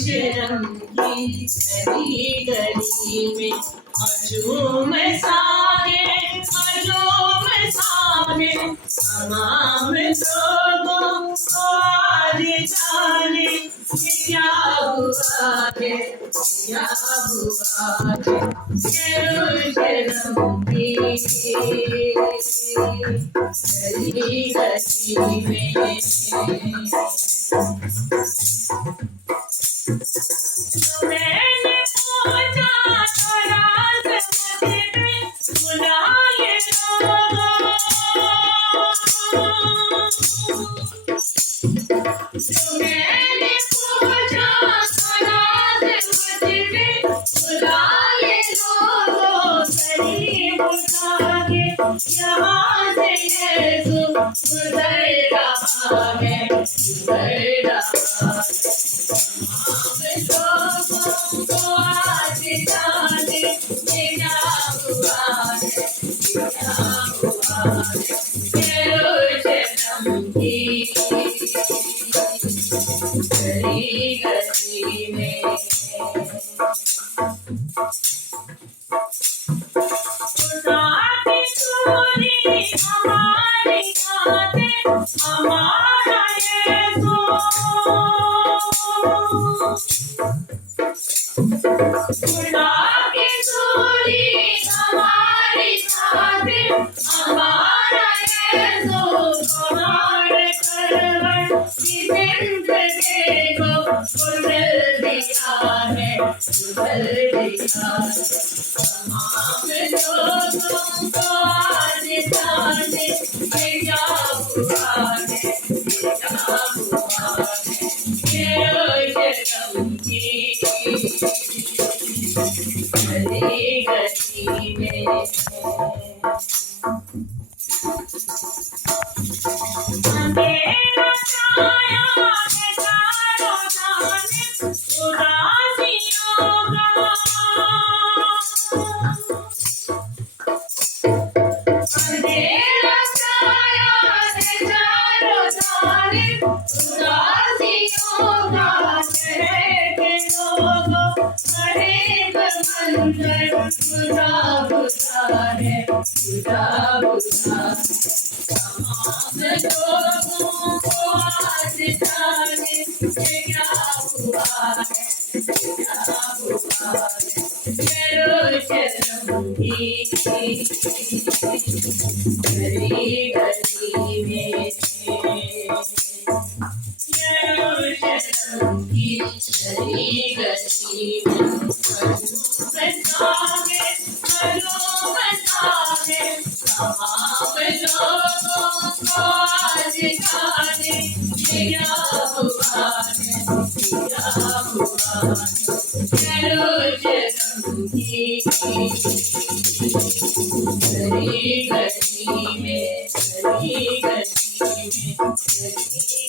शर्म की गली गली में हजूम सागे तमाम लोगों को आज जाने क्या हुआ है क्या हुआ है। शर्म की गली गली में मैंने पूछा थोड़ा मुझे बुलाए लोगों। मैंने पूछा थोड़ा मुझे बुलाए लोगों। करीब उठाके यहाँ से यीशु गुजर रहा है गुजर रहा है। गली में हमारी बातें हमारा यीशु खुदा की सूरी हमारी बातें हमारा यीशु तुम्हारे करवट की जिंदगी को बदल दिया है बदल दिया। तमाम लोगों को आज जाने क्या हुआ है क्या हुआ है। शर्म की गली गली में अंधेरा छाया है चारों जानिब उदासियों का। अंधेरा छाया है चारों जानिब उदासियों का। शहर के लोगों हरेक मंजर बुझा बुझा है बुझा बुझा। तमाम लोगों को आज जाने क्या हुआ है क्या हुआ है। शर्म की गली गली में शर्म की गली गली में बतागे तमाम लोगों को आज जाने क्या हुआ है क्या हुआ है। शर्म की गली गली में गली गली में